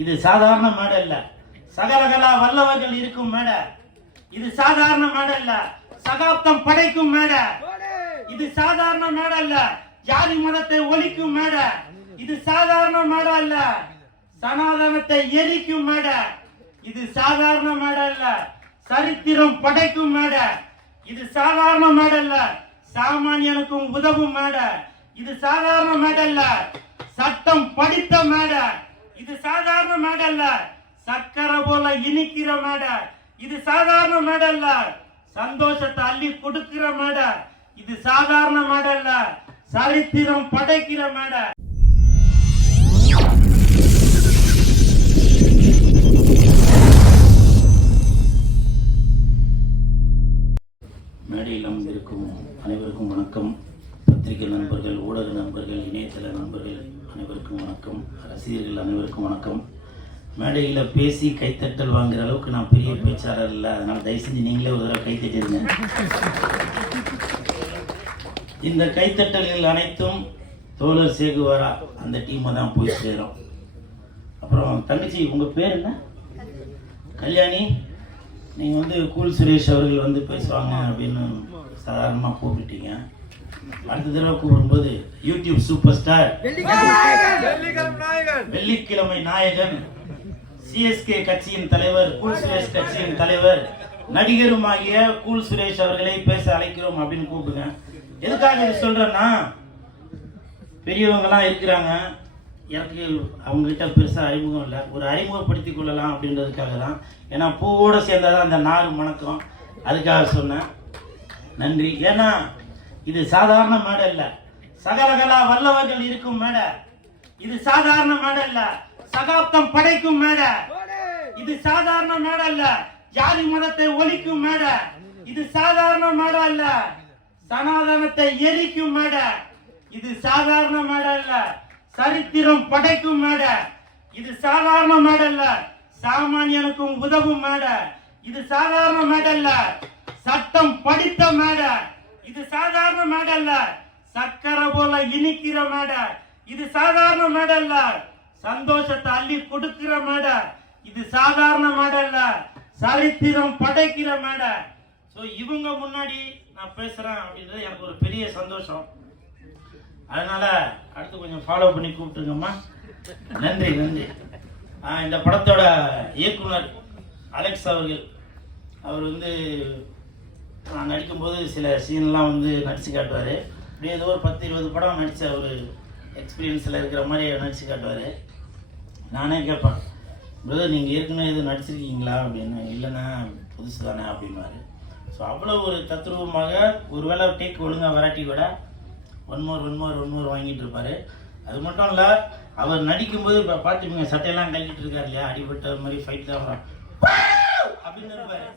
இது சாதாரண மேடை இல்ல சகலகலா வல்லவர்கள் இருக்கும் மேடை. இது சாதாரண மேடை இல்ல சகாப்தம் படைக்கும் மேடை. இது சாதாரண மேடை இல்ல ஜாதி மதத்தை ஒழிக்கும் மேடை. இது சாதாரண மேடை இல்ல சனாதனத்தை எரிக்கும் மேடை. இது சாதாரண மேடை இல்ல சரித்திரம் படைக்கும் மேடை. இது சாதாரண மேடை இல்ல சாமானியனுக்கும் உதவும் மேடை. இது சாதாரண மேடை இல்ல சட்டம் படித்த மேடை. இது சாதாரண மேடை அல்ல. சக்கரை போல இனிக்கிற மேடை. இது சாதாரண மேடை அல்ல. சந்தோஷத்தை அள்ளி கொடுக்கிற மேடை. இது சாதாரண மேடை அல்ல. சரித்திரம் படைக்கிற மேடை. வணக்கம். ரசிகர்கள் அனைவருக்கும் வணக்கம். மேடையில் பேசி கைத்தட்டல் வாங்குற அளவுக்கு நான் பெரிய பேச்சாளர் இல்லை. அதனால் தயவு செஞ்சு நீங்களே ஒரு தடவை கைத்தட்டிருங்க இந்த கைத்தட்டல்கள் அனைத்தும் தோழர் சேகுவாரா அந்த டீமை தான் போய் சேரும். அப்புறம் தங்கச்சி உங்கள் பேர் என்ன? கல்யாணி நீங்கள் வந்து கூல் சுரேஷ் அவர்கள் வந்து பேசுவாங்க அப்படின்னு சாதாரணமாக கூப்பிட்டீங்க அடுத்த தடவை கூப்பிடும்போது யூடியூப் சூப்பர் ஸ்டார் வெள்ளிக்கிழமை நாயகன். சிஎஸ்கே கட்சியின் தலைவர் கூல் சுரேஷ் கட்சியின் தலைவர் நடிகருமாகிய கூல் சுரேஷ் அவர்களை பேச அழைக்கிறோம் அப்படின்னு கூப்பிடுங்க. எதுக்காக இது சொல்றேன்னா பெரியவங்கலாம் இருக்கிறாங்க. எனக்கு அவங்ககிட்ட பெருசாக அறிமுகம் இல்லை. ஒரு அறிமுகப்படுத்திக் கொள்ளலாம் அப்படின்றதுக்காக தான். ஏன்னா பூவோடு சேர்ந்தாதான் அந்த நார் மணக்கம். அதுக்காக சொன்னேன். நன்றி. ஏன்னா இது சாதாரண மேடை இல்லை. சகலகலா வல்லவர்கள் இருக்கும் மேடை. இது சாதாரண மேடை இல்ல. சகாப்தம் படைக்கும் மேடை. இது சாதாரண மேடை இல்ல. ஜாதி மதத்தை ஒழிக்கும் மேடை. இது சாதாரண மேடை இல்ல. சனாதனத்தை எரிக்கும் மேடை. இது சாதாரண மேடை இல்ல. சரித்திரம் படைக்கும் மேடை. இது சாதாரண மேடை இல்ல. சாமானியனுக்கும் உதவும் மேடை. இது சாதாரண மேடை இல்ல. சட்டம் படித்த மேடை. இது சாதாரண மேடை சக்கரை போல இனிக்கிற மேடை. இது சாதாரண மேடை சந்தோஷத்தை அள்ளி கொடுக்கிற மேடை. இது சாதாரண மேடை இல்ல சரித்திரம் படைக்கிற மேடை. ஸோ இவங்க முன்னாடி நான் பேசுறேன் அப்படின்றது எனக்கு ஒரு பெரிய சந்தோஷம். அதனால அடுத்து கொஞ்சம் ஃபாலோ பண்ணி கூப்பிட்டுருங்கம்மா நன்றி நன்றி. இந்த படத்தோட இயக்குனர் அலெக்ஸ் அவர்கள். அவர் வந்து நான் நடிக்கும்போது சில சீன்லாம் வந்து நடித்து காட்டுவார். அப்படியே ஏதோ ஒரு பத்து இருபது படம் நடித்த ஒரு எக்ஸ்பீரியன்ஸில் இருக்கிற மாதிரி நடித்து காட்டுவார். நானே கேட்பேன் பிரதர் நீங்கள் ஏற்கனவே எதுவும் நடிச்சிருக்கீங்களா? அப்படின்னு இல்லைண்ணா புதுசு தானே அப்படின்னாரு ஸோ அவ்வளோ ஒரு தத்ரூபமாக ஒருவேளை டேக் ஒழுங்காக வராட்டி கூட one more one more one more வாங்கிட்டு இருப்பார். அது மட்டும் இல்லை அவர் நடிக்கும்போது இப்போ பார்த்துப்பீங்க சட்டையெல்லாம் கழிக்கிட்டு இருக்கார் இல்லையா அடிபட்ட மாதிரி ஃபைட் தான் அப்படின்னு இருப்பார்.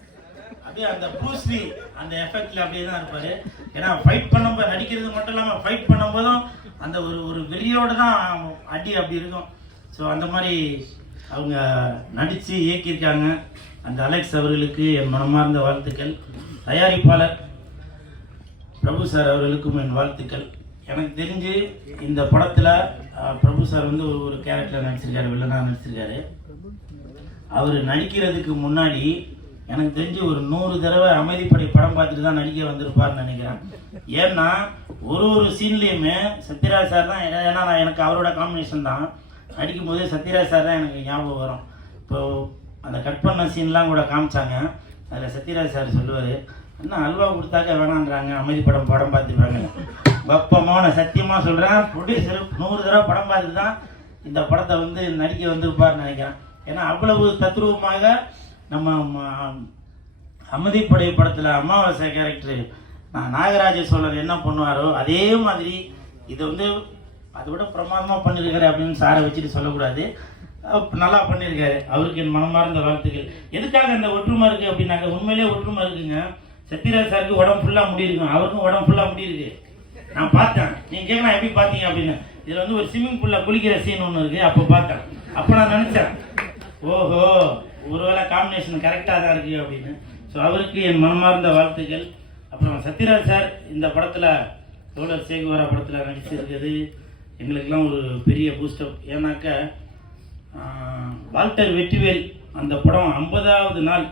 அப்படியே அந்த ப்ரூஸ்லி அந்த எஃபெக்ட்ல அப்படியே தான் இருப்பாரு. ஏன்னா ஃபைட் பண்ணும்போது நடிக்கிறது மட்டும் இல்லாமல் ஃபைட் பண்ணும்போதும் அந்த ஒரு ஒரு வெறியோட தான் அடி அப்படி இருக்கும். ஸோ அந்த மாதிரி அவங்க நடித்து இயக்கியிருக்காங்க. அந்த அலெக்ஸ் அவர்களுக்கு என் மனமார்ந்த வாழ்த்துக்கள். தயாரிப்பாளர் பிரபு சார் அவர்களுக்கும் என் வாழ்த்துக்கள். எனக்கு தெரிஞ்சு இந்த படத்தில் பிரபு சார் வந்து ஒரு ஒரு கேரக்டர் நடிச்சிருக்காரு வில்லனாக நடிச்சிருக்காரு. அவர் நடிக்கிறதுக்கு முன்னாடி எனக்கு தெரிஞ்சு ஒரு நூறு தடவை அமைதிப்படை படம் பார்த்துட்டு தான் நடிக்க வந்திருப்பார்னு நினைக்கிறேன். ஏன்னா ஒரு ஒரு சீன்லேயுமே சத்யராஜ் சார் தான் ஏன்னா ஏன்னா நான் எனக்கு அவரோட காம்பினேஷன் தான். நடிக்கும் போதே சத்யராஜ் சார் தான் எனக்கு ஞாபகம் வரும். இப்போ அந்த கட் பண்ண சீன்லாம் கூட காமிச்சாங்க. அதில் சத்யராஜ் சார் சொல்லுவார் என்ன அல்வா கொடுத்தாக்க வேணான்றாங்க அமைதி படம் படம் பார்த்துருப்பாங்க வெப்பமாக நான் சத்தியமாக சொல்கிறேன் ப்ரொடியூசர் நூறு தடவை படம் பார்த்துட்டு தான் இந்த படத்தை வந்து நடிக்க வந்திருப்பார்னு நினைக்கிறேன். ஏன்னா அவ்வளவு தத்ரூபமாக நம்ம அமதி அமதிப்படை படத்தில் அமாவாசை கேரக்டர் நான் நாகராஜ சோழர் என்ன பண்ணுவாரோ அதே மாதிரி இதை வந்து அதை விட பிரமாதமாக பண்ணியிருக்காரு அப்படின்னு சாரை வச்சுட்டு சொல்லக்கூடாது. நல்லா பண்ணியிருக்காரு அவருக்கு என் மனமார்ந்த வாழ்த்துக்கள். எதுக்காக அந்த ஒற்றுமை இருக்குது அப்படின்னாக்க உண்மையிலே ஒற்றுமை இருக்குங்க. சத்யராஜ் சாருக்கு உடம்பு ஃபுல்லாக முடியிருக்கும் அவருக்கும் உடம்பு ஃபுல்லாக முடியிருக்கு நான் பார்த்தேன். நீங்கள் கேட்கலாம் எப்படி பார்த்தீங்க அப்படின்னு. இதில் வந்து ஒரு ஸ்விம்மிங் பூலில் குளிக்கிற சீன் ஒன்று இருக்குது அப்போ பார்த்தேன். அப்போ நான் நினச்சேன் ஓஹோ ஒருவேளை காம்பினேஷன் கரெக்டாக தான் இருக்குது அப்படின்னு. ஸோ அவருக்கு என் மனமார்ந்த வாழ்த்துக்கள். அப்புறம் சத்யராஜ் சார் இந்த படத்தில் தோழர் சேகுவரா படத்தில் நடிச்சிருக்கிறது. எங்களுக்கெல்லாம் ஒரு பெரிய பூஸ்டப் ஏன்னாக்க வால்டர் வெற்றிவேல் அந்த படம் ஐம்பதாவது நாள்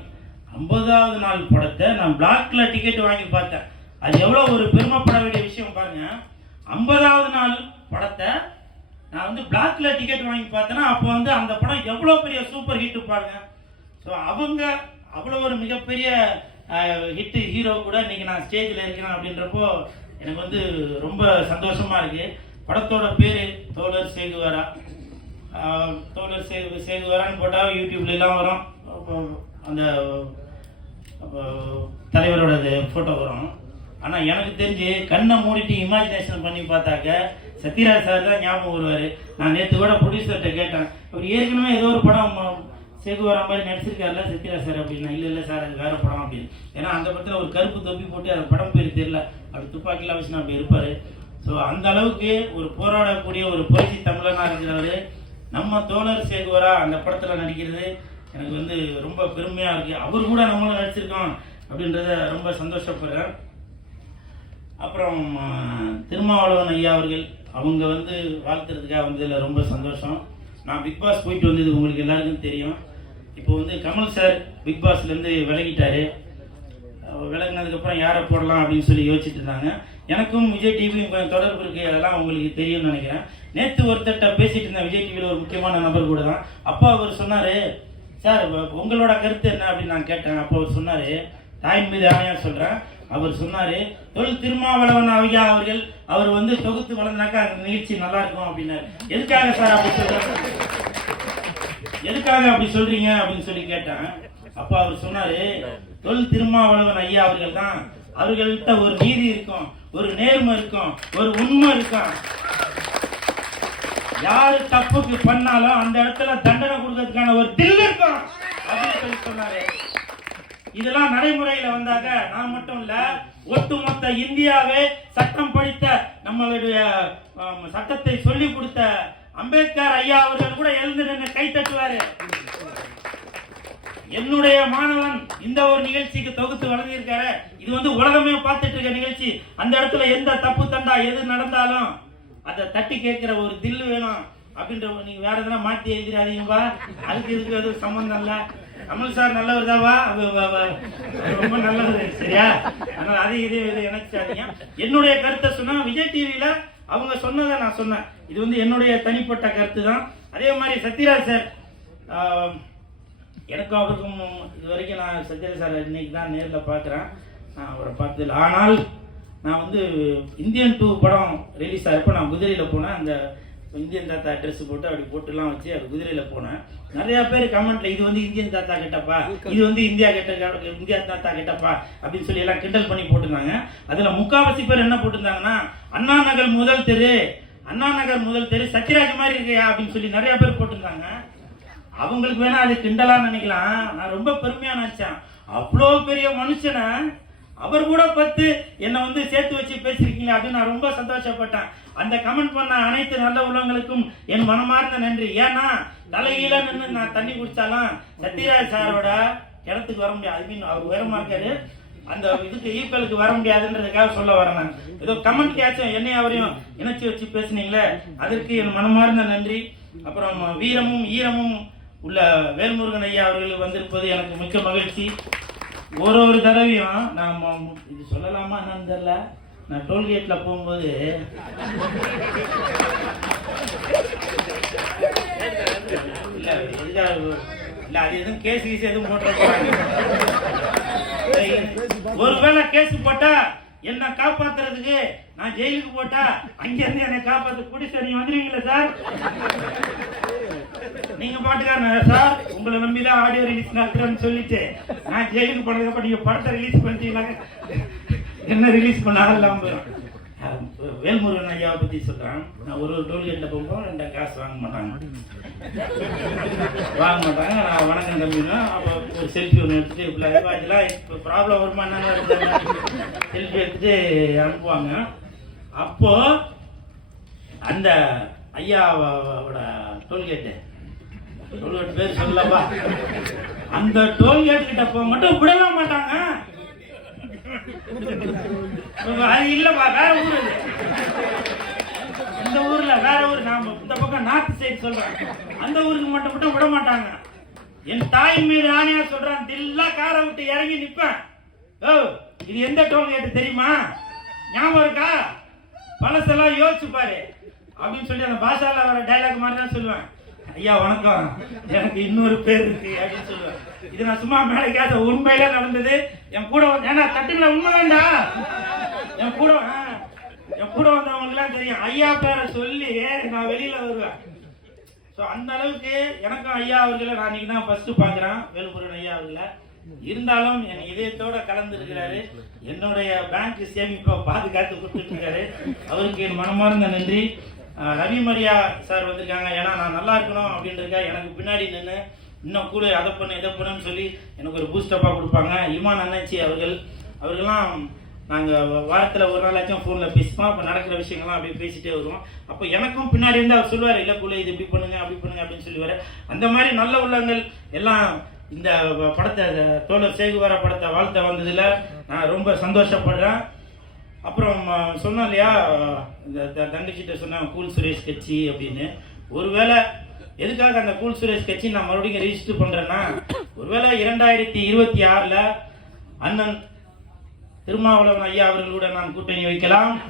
ஐம்பதாவது நாள் படத்தை நான் பிளாக்ல டிக்கெட் வாங்கி பார்த்தேன். அது எவ்வளோ ஒரு பெருமைப்பட வேண்டிய விஷயம் பாருங்க. ஐம்பதாவது நாள் படத்தை நான் வந்து பிளாக்ல டிக்கெட் வாங்கி பார்த்தேன்னா அப்போ வந்து அந்த படம் எவ்வளோ பெரிய சூப்பர் ஹிட் பாருங்க. ஸோ அவங்க அவ்வளோ ஒரு மிகப்பெரிய ஹிட் ஹீரோ கூட இன்னைக்கு நான் ஸ்டேஜில் இருக்கிறேன் அப்படின்றப்போ எனக்கு வந்து ரொம்ப சந்தோஷமாக இருக்குது படத்தோட பேர் தோழர் சேகுவாரா. தோழர் சேகு சேகுவாரான்னு போட்டால் யூடியூப்லலாம் வரும். அப்போ அந்த தலைவரோடது தலைவரோட ஃபோட்டோ வரும். ஆனால் எனக்கு தெரிஞ்சு கண்ணை மூடிட்டு இமேஜினேஷன் பண்ணி பார்த்தாக்க சத்யராஜ் சார் தான் ஞாபகம் வருவார். நான் நேற்று கூட ப்ரொடியூசர்கிட்ட கேட்டேன். அவர் ஏற்கனவே ஏதோ ஒரு படம் ம- சேகுவாரா மாதிரி நடிச்சிருக்காருல சித்திரா சார் அப்படின்னா இல்லை இல்லை சார் அது வேற படம் அப்படின்னு. ஏன்னா அந்த படத்தில் ஒரு கருப்பு தொப்பி போட்டு அந்த படம் பேர் தெரியல. அப்படி துப்பாக்கிலாம் வச்சு அப்படி இருப்பார். ஸோ அந்த அளவுக்கு ஒரு போராடக்கூடிய ஒரு புரட்சி தமிழனாக இருக்கிறவர் நம்ம தோழர் சேகுவரா அந்த படத்தில் நடிக்கிறது எனக்கு வந்து ரொம்ப பெருமையாக இருக்குது அவர் கூட நம்மளும் நடிச்சிருக்கோம் அப்படின்றத ரொம்ப சந்தோஷப்படுறேன். அப்புறம் திருமாவளவன் ஐயா அவர்கள் அவங்க வந்து வாழ்த்துறதுக்காக வந்ததில் ரொம்ப சந்தோஷம். நான் பிக் பாஸ் போயிட்டு வந்தது உங்களுக்கு எல்லாருக்கும் தெரியும். இப்போ வந்து கமல் சார் பிக் பாஸ்லேருந்து விலகிட்டாரு. விலகினதுக்கப்புறம் யாரை போடலாம் அப்படின்னு சொல்லி யோசிச்சுட்டு இருந்தாங்க. எனக்கும் விஜய் டிவியும் கொஞ்சம் தொடர்பு இருக்குது அதெல்லாம் உங்களுக்கு தெரியும்னு நினைக்கிறேன். நேற்று ஒருத்தர்கிட்ட பேசிட்டு இருந்தேன். விஜய் டிவியில் ஒரு முக்கியமான நபர் கூட தான். அப்போ அவர் சொன்னார் சார் உங்களோட கருத்து என்ன? அப்படின்னு நான் கேட்டேன். அப்போ அவர் சொன்னார் தாயின் மீது ஆணையாக சொல்கிறேன் அவர் சொன்னார் தொழில் திருமாவளவன் ஐயா அவர்கள் அவர் வந்து தொகுத்து வளர்ந்தாக்கா அந்த நிகழ்ச்சி நல்லா இருக்கும் அப்படின்னாரு. எதுக்காக சார் அப்படி சொல்கிறாங்க எதுக்காக அப்படி சொல்றீங்க அப்படின்னு சொல்லி கேட்டேன். அப்ப அவர் சொன்னாரு தொல் திருமாவளவன் ஐயா அவர்கள் தான் அவர்கள்ட்ட ஒரு நீதி இருக்கும் ஒரு நேர்மை இருக்கும் ஒரு உண்மை இருக்கும். யாரு தப்புக்கு பண்ணாலும் அந்த இடத்துல தண்டனை கொடுக்கறதுக்கான ஒரு தில் இருக்கும் அப்படின்னு சொல்லி சொன்னாரு. இதெல்லாம் நடைமுறையில வந்தாங்க நான் மட்டும் இல்ல ஒட்டுமொத்த இந்தியாவே சட்டம் படித்த நம்மளுடைய சட்டத்தை சொல்லி கொடுத்த அம்பேத்கர் ஐயா அவர்கள் கூட எழுந்து நின்று கை தட்டுவாரு. என்னுடைய மாணவன் இந்த ஒரு நிகழ்ச்சிக்கு தொகுத்து வழங்கியிருக்காரு. இது வந்து உலகமே பார்த்துட்டு இருக்க நிகழ்ச்சி. அந்த இடத்துல எந்த தப்பு தண்டா எது நடந்தாலும் அதை தட்டி கேட்கிற ஒரு தில்லு வேணும் அப்படின்ற நீங்க வேற எதனா மாத்தி எழுதிடாதீங்கப்பா. அதுக்கு இதுக்கு எதுவும் சம்பந்தம் இல்ல. கமல் சார் நல்லவர் தாவா ரொம்ப நல்லது சரியா? அதனால அதை இதே இது நினைச்சாதீங்க என்னுடைய கருத்தை சொன்னா விஜய் டிவியில அவங்க சொன்னதை நான் சொன்னேன். இது வந்து என்னுடைய தனிப்பட்ட கருத்து தான் அதே மாதிரி சத்யராஜ் சார் எனக்கும் அவருக்கும் இது வரைக்கும் நான் சத்யராஜ் சார் இன்னைக்கு தான் நேரில் பார்க்குறேன் நான் அவரை பார்த்ததில்ல ஆனால் நான் வந்து இந்தியன் டூ படம் ரிலீஸ் ஆகிறப்ப நான் குதிரையில் போனேன். அந்த இந்தியன் தாத்தா ட்ரெஸ் போட்டு அப்படி போட்டுலாம் வச்சு அது குதிரையில் போனேன். நிறைய பேர் கமெண்ட்ல இது வந்து இந்தியன் தாத்தா கிட்டப்பா? இது வந்து இந்தியா கிட்ட இந்தியா தாத்தா கிட்டப்பா? அப்படின்னு சொல்லி எல்லாம் கிண்டல் பண்ணி போட்டிருந்தாங்க. அதுல முக்காவாசி பேர் என்ன போட்டிருந்தாங்கன்னா அண்ணா நகர் முதல் தெரு அண்ணா நகர் முதல் தெரு சத்யராஜ் மாதிரி இருக்கையா? அப்படின்னு சொல்லி நிறைய பேர் போட்டிருந்தாங்க. அவங்களுக்கு வேணா அது கிண்டலா நினைக்கலாம். நான் ரொம்ப பெருமையா நினைச்சேன். அவ்வளோ பெரிய மனுஷனை அவர் கூட பத்து என்னை வந்து சேர்த்து வச்சு பேசியிருக்கீங்களே அது நான் ரொம்ப சந்தோஷப்பட்டேன். அந்த கமெண்ட் பண்ண அனைத்து நல்ல உள்ளவங்களுக்கும் என் மனமார்ந்த நன்றி. ஏன்னா தலையில நின்று நான் தண்ணி குடிச்சாலும் சத்யராஜ் சாரோட இடத்துக்கு வர முடியாது. ஐ மீன் அவர் உயரமா இருக்காரு. அந்த இதுக்கு ஈக்குவலுக்கு வர முடியாதுன்றதுக்காக சொல்ல வரேன் நான். ஏதோ கமெண்ட் கேட்சும் என்னை அவரையும் இணைச்சி வச்சு பேசுனீங்களே அதற்கு என் மனமார்ந்த நன்றி. அப்புறம் வீரமும் ஈரமும் உள்ள வேல்முருகன் ஐயா அவர்கள் வந்திருப்பது எனக்கு மிக்க மகிழ்ச்சி. ஒரு ஒரு தடவையும் நான் இது சொல்லலாமா என்னன்னு தெரியல. நான் டோல்கேட்ல போகும்போது இல்ல அது எதுவும் கேஸ் கீஸ் எதுவும் போட்டுற ஒருவேளை கேஸ் போட்டா என்ன காப்பாத்துறதுக்கு நான் ஜெயிலுக்கு போட்டா அங்க இருந்து என்னை காப்பாத்து. குடி நீங்க வந்துருவீங்களா சார்? நீங்க பாட்டுக்காரங்க சார்? உங்களை நம்பி தான் ஆடியோ ரிலீஸ் நடத்துறேன்னு சொல்லிட்டு நான் ஜெயிலுக்கு போனதுக்கப்புறம் நீங்க படத்தை ரிலீஸ் பண்ணிட்டீங்க என்ன ரிலீஸ் பண்ணாலும் இல்லாம போயிடும் வேல்முருகன் ஐயாவை பத்தி சொல்றேன். நான் ஒரு ஒரு டோல்கேட்ல போகும்போது ரெண்டு காசு வாங்க மாட்டாங்க. வாங்க மாட்டாங்க. நான் வணக்கம் தம்பினா அப்போ ஒரு செல்ஃபி ஒன்று எடுத்துட்டு இப்படி இதெல்லாம் இப்போ ப்ராப்ளம் வருமா என்ன செல்ஃபி எடுத்துட்டு அனுப்புவாங்க. அப்போ அந்த ஐயாவோட டோல்கேட்டு டோல்கேட் பேர் சொல்லப்பா. அந்த டோல்கேட் கிட்ட போக மட்டும் விடவே மாட்டாங்க. அது இல்லப்பா வேற ஊர் இந்த அந்த ஊர்ல வேற ஊர். நாம இந்த பக்கம் நார்த் சைடு சொல்றேன். அந்த ஊருக்கு மட்டும் மட்டும் விட மாட்டாங்க. என் தாயின் மீது ஆணையா சொல்றான். தில்லா காரை விட்டு இறங்கி நிப்பேன். ஓ இது எந்த டோல் கேட்டு தெரியுமா? ஞாபகம் இருக்கா? பழசெல்லாம் யோசிச்சு பாரு. அப்படின்னு சொல்லி அந்த பாஷால வர டைலாக் மாதிரி தான் சொல்லுவேன். ஐயா வணக்கம். எனக்கு இன்னொரு பேர் இருக்கு அப்படின்னு சொல்லுவேன். இது நான் சும்மா மேலே கேட்ட உண்மையிலே நடந்தது. என் கூட ஏன்னா தட்டுங்கள உண்மை வேண்டாம் என் கூட என் கூட வந்தவங்களுக்குலாம் தெரியும். ஐயா பேரை சொல்லி நான் வெளியில வருவேன். ஸோ அந்த அளவுக்கு எனக்கும் ஐயா அவர்களை நான் இன்னைக்கு தான் ஃபர்ஸ்ட் பார்க்குறேன். வேலுபுரன் ஐயா அவர்களை. இருந்தாலும் என் இதயத்தோட கலந்து இருக்கிறாரு என்னுடைய பேங்க் சேமிப்பை பாதுகாத்து கொடுத்துட்டு இருக்காரு. அவருக்கு என் மனமார்ந்த நன்றி. ரவி மரியா சார் வந்திருக்காங்க. ஏன்னா நான் நல்லா இருக்கணும் அப்படின்றக்கா எனக்கு பின்னாடி நின்று இன்னும் கூட அதை பண்ணு இதை பண்ணுன்னு சொல்லி எனக்கு ஒரு பூஸ்டப்பாக கொடுப்பாங்க. இமான் அண்ணாச்சி அவர்கள் அவர்கள்லாம் நாங்கள் வாரத்தில் ஒரு நாளாச்சும் ஃபோனில் பேசுவோம். அப்போ நடக்கிற விஷயங்கள்லாம் அப்படியே பேசிகிட்டே வருவோம். அப்போ எனக்கும் பின்னாடி இருந்து அவர் சொல்லுவார் இல்லை கூட இது இப்படி பண்ணுங்க அப்படி பண்ணுங்க அப்படின்னு சொல்லுவார். அந்த மாதிரி நல்ல உள்ளங்கள் எல்லாம் இந்த படத்தை தோழர் சேகுவார படத்தை வாழ்த்த வந்ததில் நான் ரொம்ப சந்தோஷப்படுறேன். அப்புறம் சொன்னோம் இல்லையா? இந்த த- தங்கச்சிட்ட சொன்னேன் கூல் சுரேஷ் கட்சி அப்படின்னு. ஒருவேளை எதுக்காக அந்த கூல் சுரேஷ் கட்சி நான் மறுபடியும் ரிஜிஸ்டர் பண்ணுறேன்னா ஒருவேளை இரண்டாயிரத்தி இருபத்தி ஆறில் அண்ணன் திருமாவளவன் ஐயா அவர்களோட நான் கூட்டணி வைக்கலாம்.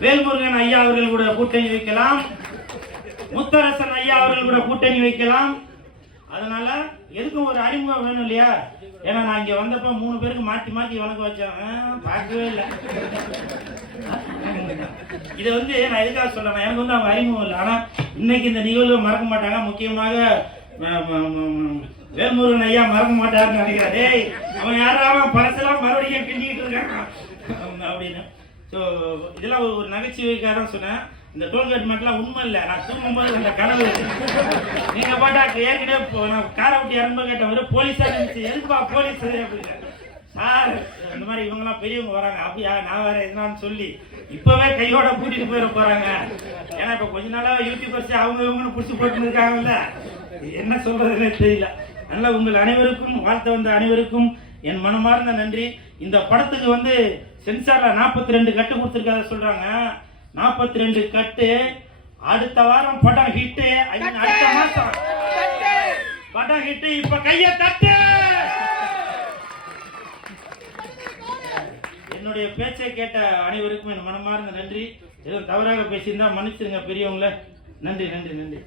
வேல்முருகன் ஐயா அவர்கள் கூட கூட்டணி வைக்கலாம். முத்தரசன் ஐயா அவர்கள் கூட கூட்டணி வைக்கலாம். அதனால எதுக்கும் ஒரு அறிமுகம் வேணும் இல்லையா? ஏன்னா நான் இங்க வந்தப்ப மூணு பேருக்கு மாத்தி மாத்தி வணக்கம் வச்சேன். பார்க்கவே இல்லை. இதை வந்து நான் எதுக்காக சொல்றேன் எனக்கு வந்து அவங்க அறிமுகம் இல்லை. ஆனா இன்னைக்கு இந்த நிகழ்வு மறக்க மாட்டாங்க. முக்கியமாக வேல்முருகன் ஐயா மறக்க மாட்டாருன்னு நினைக்கிறேன் டேய் அவன் யாராவது பழசெல்லாம் மறுபடியும் கிண்டிக்கிட்டு இருக்கான். அப்படின்னு. ஸோ இதெல்லாம் ஒரு ஒரு நகைச்சுவைக்காக தான் சொன்னேன். இந்த டோல்கேட் மட்டும் உண்மை இல்லை. நான் தூங்கும்போது அந்த கனவு. நீங்க பாட்டா ஏற்கனவே நான் காரை விட்டு இறங்கும்போது கேட்டேன் வெறும் போலீஸா இருந்துச்சு எதுப்பா போலீஸ் அப்படின்னு. சார் இந்த மாதிரி இவங்கெல்லாம் பெரியவங்க வராங்க. அப்படியா நான் வேற எதுனான்னு சொல்லி இப்பவே கையோட கூட்டிட்டு போயிட போறாங்க. ஏன்னா இப்ப கொஞ்ச நாளா யூடியூபர்ஸ் அவங்க இவங்கன்னு புடிச்சு போட்டு இருக்காங்கல்ல. என்ன சொல்றதுன்னே தெரியல. அதனால உங்கள் அனைவருக்கும் வாழ்த்த வந்த அனைவருக்கும் என் மனமார்ந்த நன்றி. இந்த படத்துக்கு வந்து சென்சார்ல 42 ரெண்டு கட்டு கொடுத்துருக்காத சொல்றாங்க. 42 ரெண்டு கட்டு. அடுத்த வாரம் படம் ஹிட்டு அடுத்த மாசம். படம் ஹிட்டு இப்ப கைய தட்டு. என்னுடைய பேச்சை கேட்ட அனைவருக்கும் என் மனமார்ந்த நன்றி. எதுவும் தவறாக பேசியிருந்தா மன்னிச்சிருங்க பெரியவங்கள. நன்றி நன்றி நன்றி.